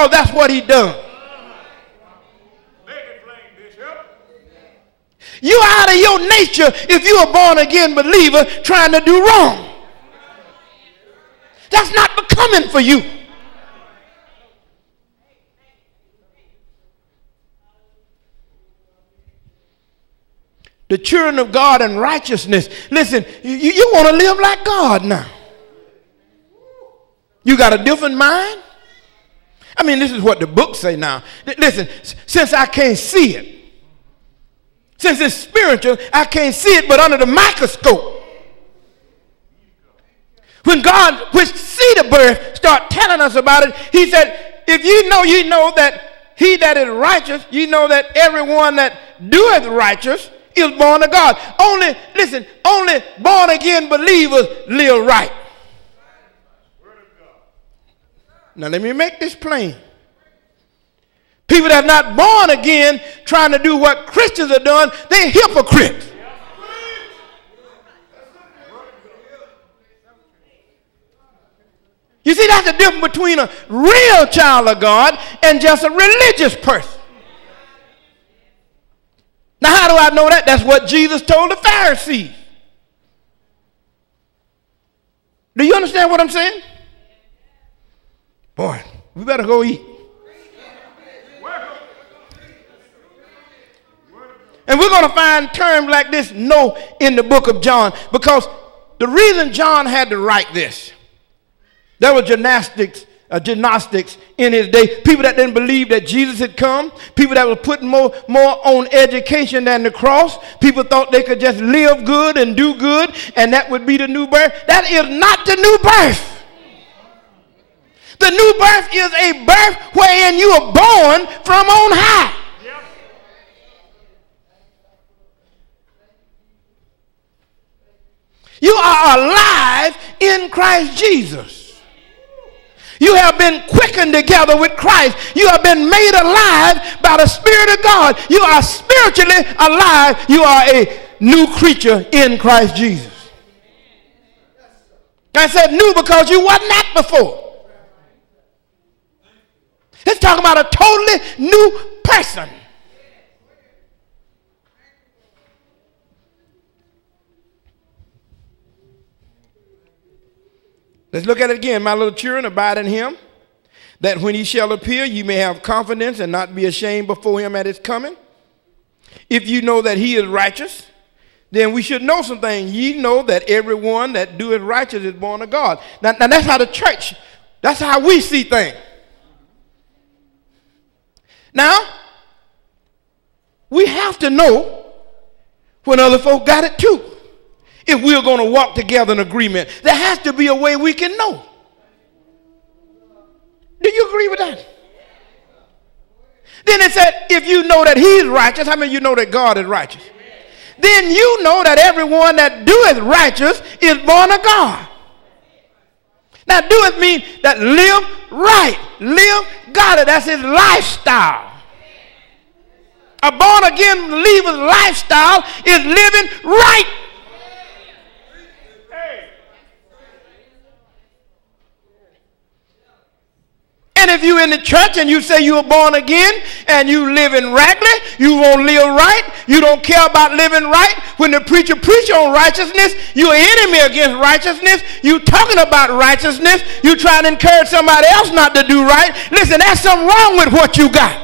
because that's what he done. You out of your nature if you're a born again believer trying to do wrong. That's not becoming for you. The children of God and righteousness. Listen, you want to live like God now. You got a different mind? I mean, this is what the books say now. Listen, since I can't see it, since it's spiritual, I can't see it but under the microscope. When God, which see the birth, start telling us about it, he said, if you know that he that is righteous, you know that everyone that doeth righteous is born of God. Only born again believers live right. Now let me make this plain. People that are not born again trying to do what Christians are doing, they're hypocrites. You see, that's the difference between a real child of God and just a religious person. Now, how do I know that? That's what Jesus told the Pharisees. Do you understand what I'm saying? Boy, we better go eat. And we're going to find terms like this no in the book of John, because the reason John had to write this, there were gymnastics in his day, people that didn't believe that Jesus had come, people that were putting more on education than the cross. People thought they could just live good and do good, and that would be the new birth. That is not the new birth. The new birth is a birth wherein you are born from on high. You are alive in Christ Jesus. You have been quickened together with Christ. You have been made alive by the Spirit of God. You are spiritually alive. You are a new creature in Christ Jesus. I said new because you wasn't that before. It's talking about a totally new person. Let's look at it again. My little children, abide in him, that when he shall appear, you may have confidence and not be ashamed before him at his coming. If you know that he is righteous, then we should know some things. Ye know that everyone that doeth righteous is born of God. Now that's how the church, that's how we see things. Now, we have to know when other folk got it too. If we're going to walk together in agreement, there has to be a way we can know. Do you agree with that? Then it said, if you know that he's righteous, how many of you know that God is righteous? Then you know that everyone that doeth righteous is born of God. Now, doeth mean that live right, live godly. That's his lifestyle. A born again believer's lifestyle is living right. And if you're in the church and you say you were born again and you live in raggedy, you won't live right, you don't care about living right, when the preacher preaches on righteousness, you're an enemy against righteousness, you talking about righteousness, you trying to encourage somebody else not to do right. Listen, there's something wrong with what you got.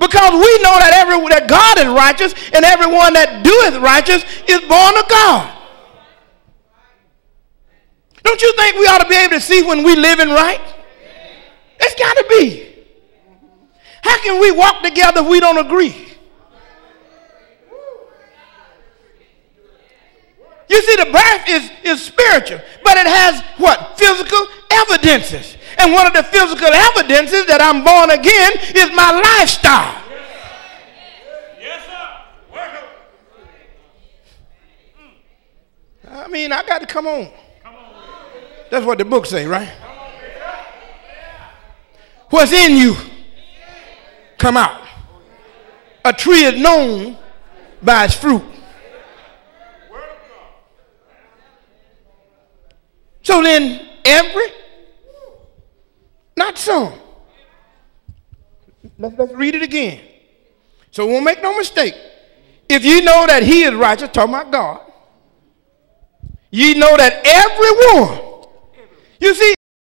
Because we know that God is righteous and everyone that doeth righteous is born of God. Don't you think we ought to be able to see when we living right? It's got to be. How can we walk together if we don't agree? You see, the birth is spiritual, but it has what? Physical evidences. And one of the physical evidences that I'm born again is my lifestyle. Yes, sir. I mean, I got to come on. That's what the book say, right? What's in you come out. A tree is known by its fruit. So then every, not some. Let's read it again. So we won't make no mistake. If you know that he is righteous, talking about God, you know that everyone, you see,